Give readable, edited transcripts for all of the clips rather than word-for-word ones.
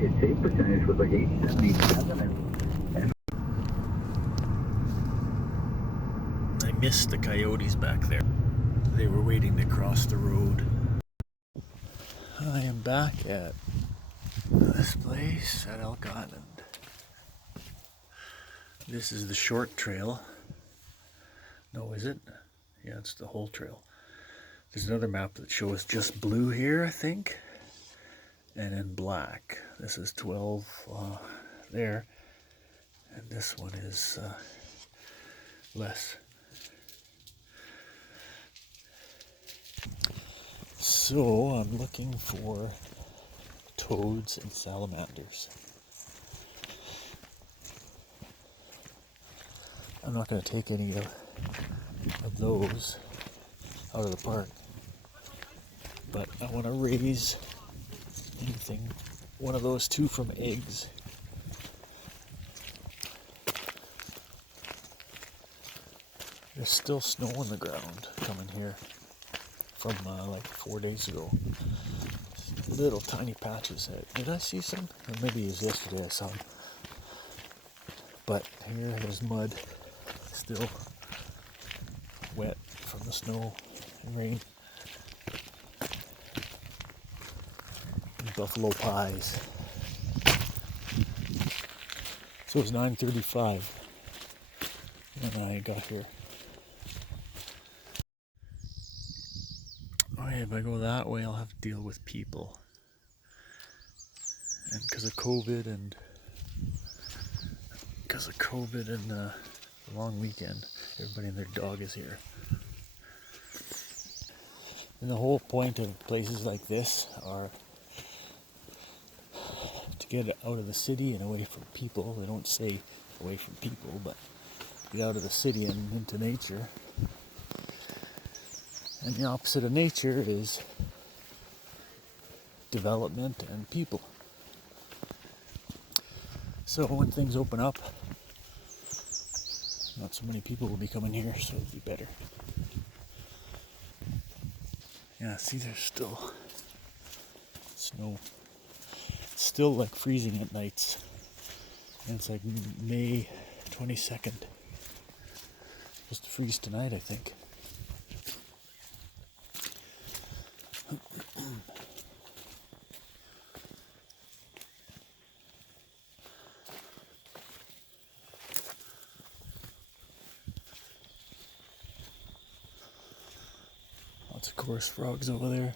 save percentage was like 87, 87, and I missed the coyotes back there. They were waiting to cross the road. I am back at this place at Elk Island. This is the short trail. No, is it? Yeah, it's the whole trail. There's another map that shows just blue here, I think, and in black. This is 12 there, and this one is less. So I'm looking for toads and salamanders. I'm not going to take any of those out of the park, but I want to raise anything, one of those two from eggs. There's still snow on the ground coming here from like 4 days ago. Little tiny patches. Did I see some? Or maybe it was yesterday I saw them. But here there's mud, still wet from the snow and rain. And buffalo pies. So it was 9:35 when I got here. Okay, if I go that way, I'll have to deal with people. And because of COVID and the long weekend, everybody and their dog is here. And the whole point of places like this are to get out of the city and away from people. They don't say away from people, but get out of the city and into nature. And the opposite of nature is development and people. So when things open up, not so many people will be coming here, so it'll be better. Yeah, see, there's still snow. It's still like freezing at nights. And it's like May 22nd. Supposed to freeze tonight, I think. Lots of chorus frogs over there.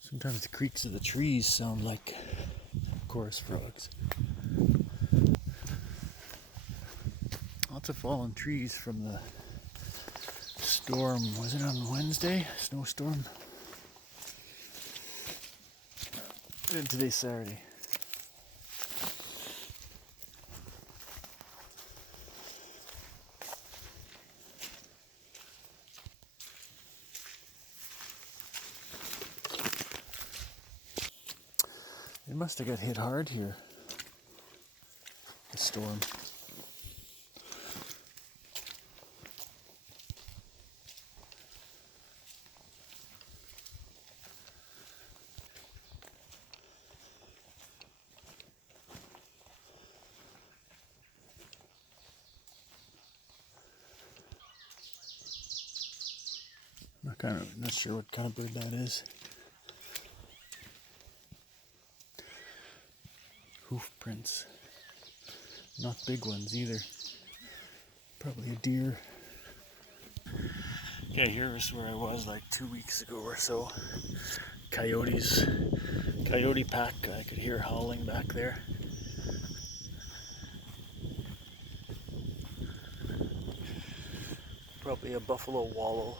Sometimes the creaks of the trees sound like chorus frogs. Lots of fallen trees from the storm. Was it on Wednesday? Snowstorm? And today's Saturday. It must have got hit hard here, the storm. I'm not sure what kind of bird that is. Hoof prints. Not big ones either. Probably a deer. Yeah, here's where I was like 2 weeks ago or so. Coyotes. Coyote pack. I could hear howling back there. Probably a buffalo wallow.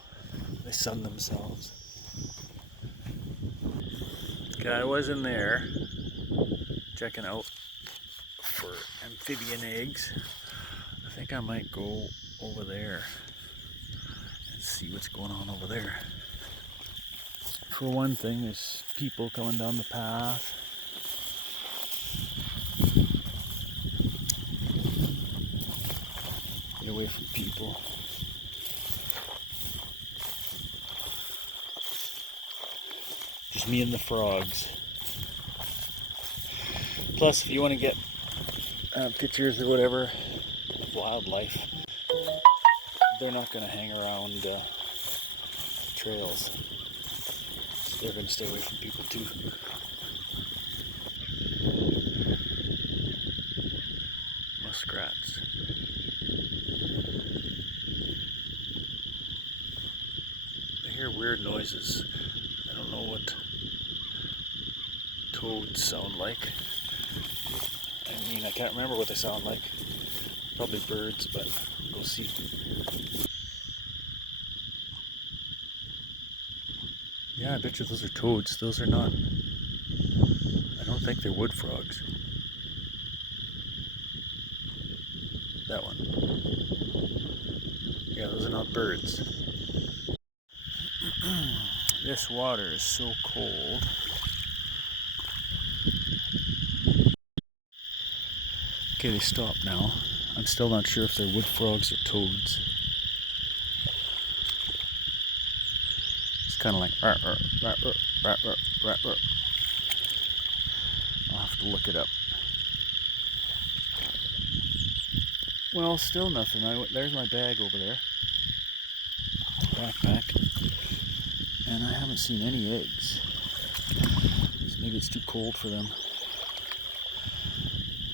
They sun themselves. Okay, I was in there checking out for amphibian eggs. I think I might go over there and see what's going on over there. For one thing, there's people coming down the path. away from people. Just me and the frogs. Plus, if you want to get pictures or whatever of wildlife, they're not going to hang around trails. They're going to stay away from people too. Muskrats. I hear weird noises. I don't know what toads sound like. I mean, I can't remember what they sound like. Probably birds, but we'll see. Yeah, I bet you those are toads. Those are not. I don't think they're wood frogs. That one. Yeah, those are not birds. This water is so cold. Okay, they stopped now. I'm still not sure if they're wood frogs or toads. It's kind of like rar, rar, rar, rar, rar, rar, rar. I'll have to look it up. Well, still nothing. There's my bag over there. Backpack. And I haven't seen any eggs. Maybe it's too cold for them.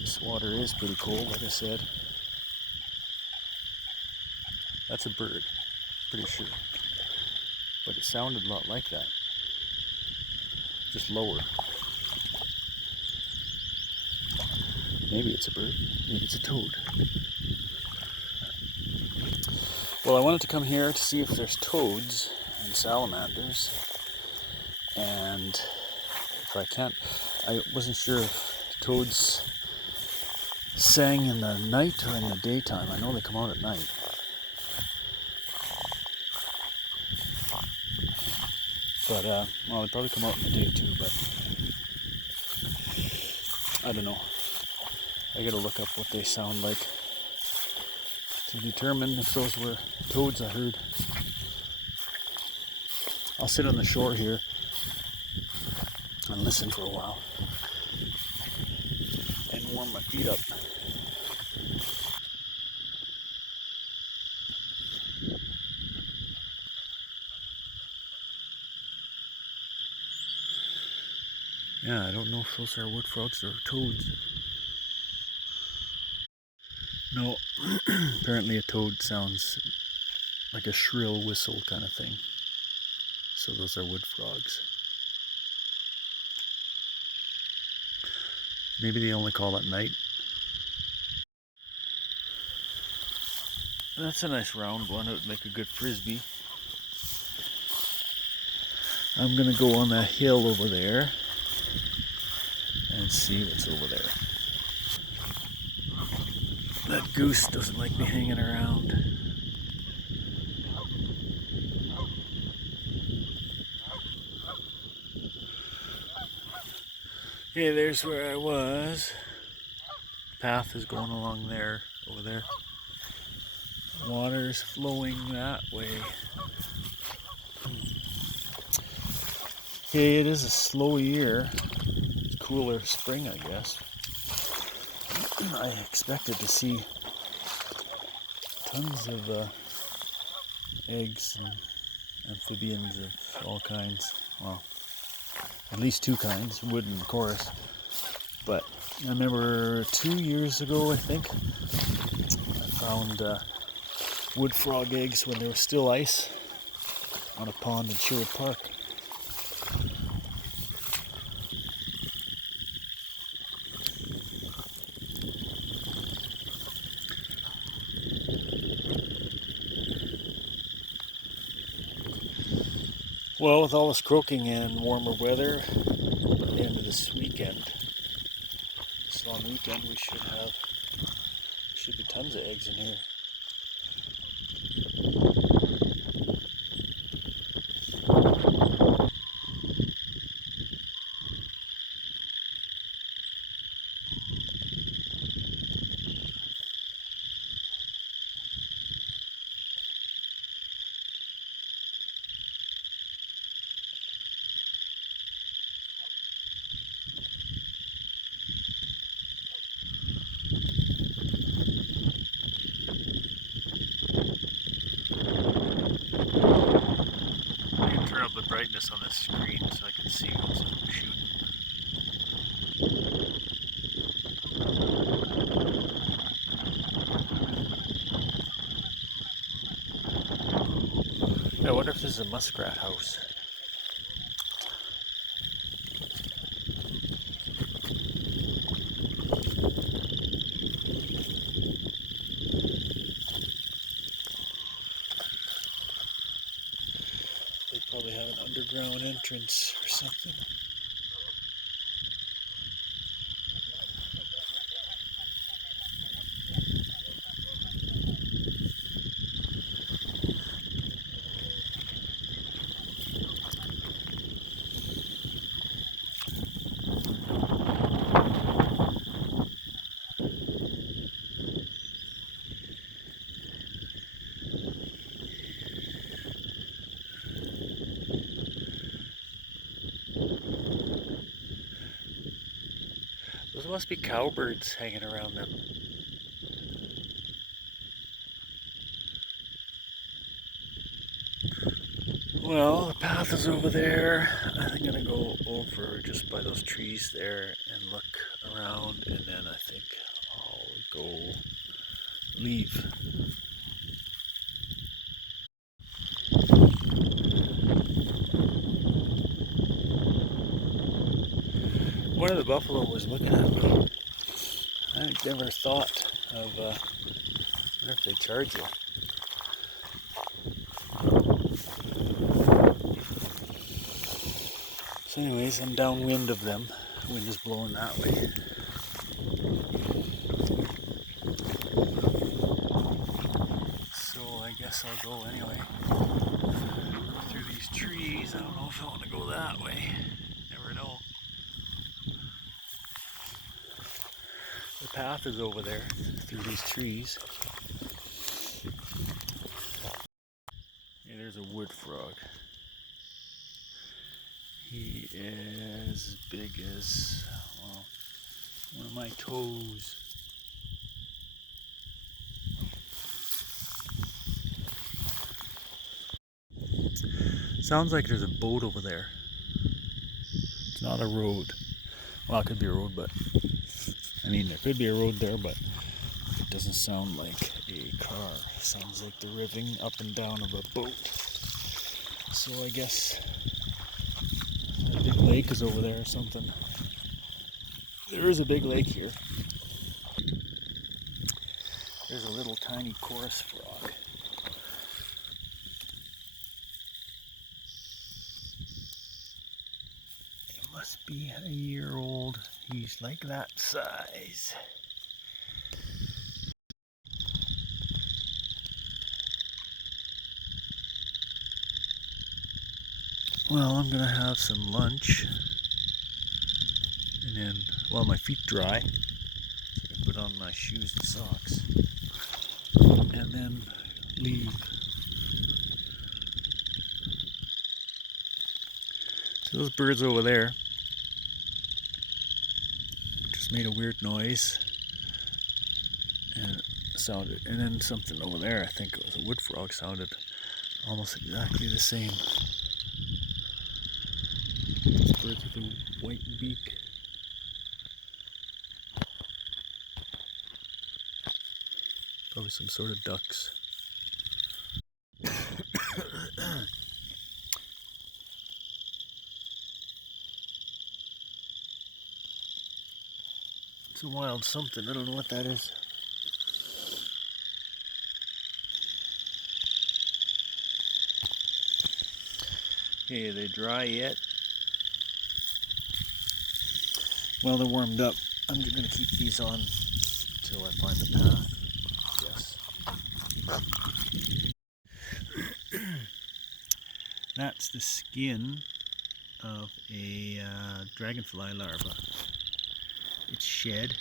This water is pretty cold, like I said. That's a bird, pretty sure. But it sounded a lot like that. Just lower. Maybe it's a bird. Maybe it's a toad. Well, I wanted to come here to see if there's toads and salamanders. And if I can't, I wasn't sure if toads sang in the night or in the daytime. I know they come out at night. But, well, they probably come out in the day too, but I don't know. I gotta look up what they sound like to determine if those were toads I heard. I'll sit on the shore here and listen for a while and warm my feet up. Yeah, I don't know if those are wood frogs or toads. No, apparently a toad sounds like a shrill whistle kind of thing. So those are wood frogs. Maybe they only call at night. That's a nice round one. It would make a good frisbee. I'm gonna go on that hill over there and see what's over there. That goose doesn't like me hanging around. Okay, there's where I was. Path is going along there, over there. Water's flowing that way. Okay, it is a slow year. Cooler spring, I guess. I expected to see tons of eggs and amphibians of all kinds. Well, at least two kinds, wood and chorus. But I remember 2 years ago, I think, I found wood frog eggs when there was still ice on a pond in Sherwood Park. Well, with all this croaking and warmer weather, at the end of this weekend, this long weekend, we should be tons of eggs in here. this on the screen so I can see what's shooting. I wonder if this is a muskrat house. They probably have an underground entrance or something. Those must be cowbirds hanging around them. Well, the path is over there. I think I'm gonna go over just by those trees there and look around, and then I think I'll go leave. One of the buffalo was looking at me. I never thought of, I wonder if they charge you. So anyways, I'm downwind of them. Wind is blowing that way. So I guess I'll go anyway. Through these trees. I don't know if I want to go that way. Never know. The path is over there through these trees. Yeah, there's a wood frog. He is as big as, well, one of my toes. Sounds like there's a boat over there. It's not a road. Well, it could be a road, but I mean, there could be a road there, but it doesn't sound like a car. It sounds like the riving up and down of a boat. So I guess a big lake is over there or something. There is a big lake here. There's a little tiny chorus frog. It must be a year old. He's like that size. Well, I'm gonna have some lunch, and then, while my feet dry, so I can put on my shoes and socks, and then leave. So those birds over there just made a weird noise, and it sounded, and then something over there, I think it was a wood frog, sounded almost exactly the same. These birds with a white beak. Probably some sort of ducks. It's a wild something, I don't know what that is. Hey, are they dry yet? Well, they're warmed up. I'm just going to keep these on until I find the path. Yes. That's the skin of a dragonfly larva. It's shed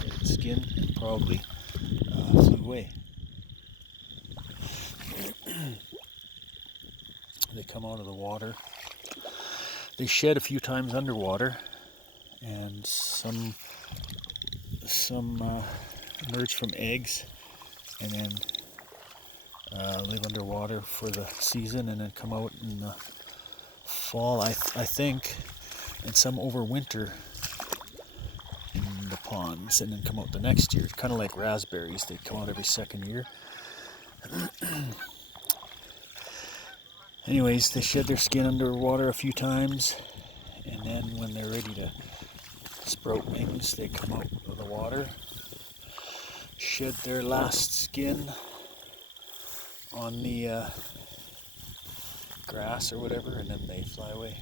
its skin, and probably flew away. They come out of the water. They shed a few times underwater, and some emerge from eggs, and then live underwater for the season, and then come out in the fall, I think, and some overwinter in the ponds and then come out the next year. It's kind of like raspberries, they come out every second year. Anyways, they shed their skin underwater a few times, and then when they're ready to sprout wings, they come out of the water, shed their last skin on the grass or whatever, and then they fly away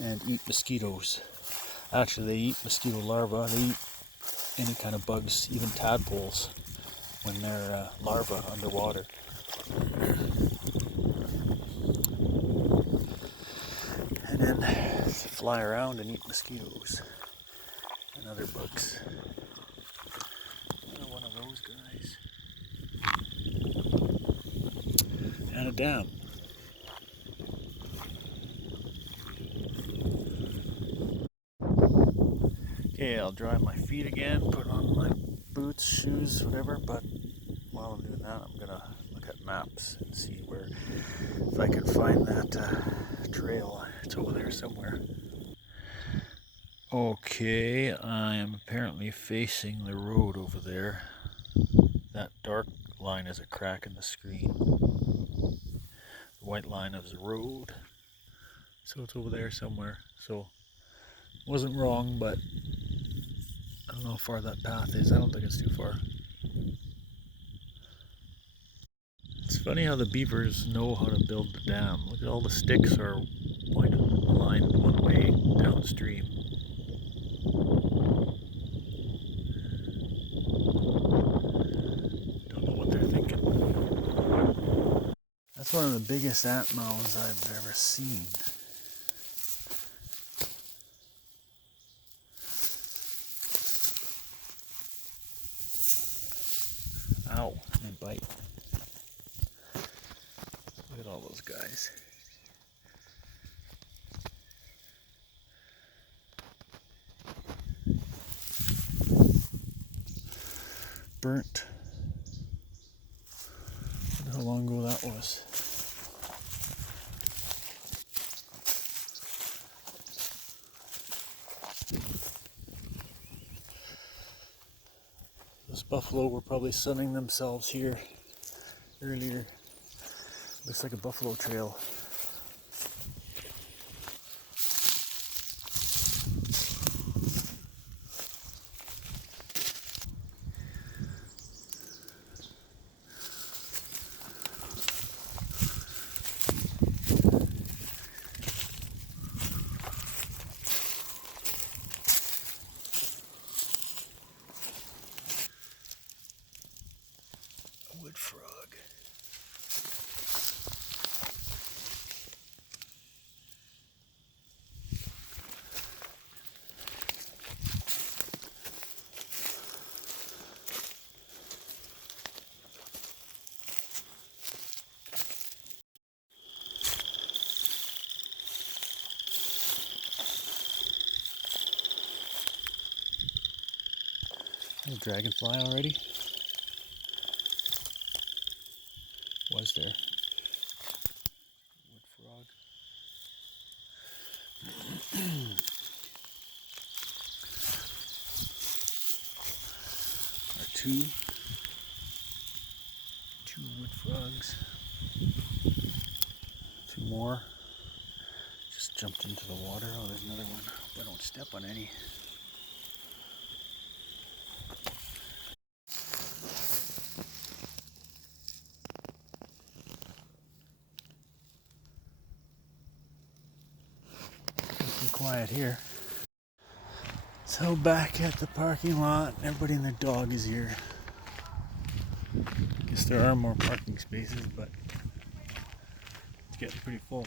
and eat mosquitoes. Actually, they eat mosquito larvae, they eat any kind of bugs, even tadpoles, when they're larvae underwater. And then they fly around and eat mosquitoes and other bugs. Another one of those guys. And a dam. Okay, I'll dry my feet again, put on my boots, shoes, whatever, but while I'm doing that, I'm gonna look at maps and see where, if I can find that trail. It's over there somewhere. Okay, I am apparently facing the road over there. That dark line is a crack in the screen. The white line is the road. So it's over there somewhere. So, wasn't wrong, but I don't know how far that path is. I don't think it's too far. It's funny how the beavers know how to build the dam. Look at all the sticks are aligned one way downstream. Don't know what they're thinking. That's one of the biggest ant mounds I've ever seen. Ow, my bite. Look at all those guys. Burnt. I wonder how long ago that was. Those buffalo were probably sunning themselves here earlier. Looks like a buffalo trail. Wood frog. There's a dragonfly already. Was there? Wood frog. Or two wood frogs. Two more. Just jumped into the water. Oh, there's another one. Hope I don't step on any. Quiet here. So back at the parking lot, everybody and their dog is here. Guess there are more parking spaces, but it's getting pretty full.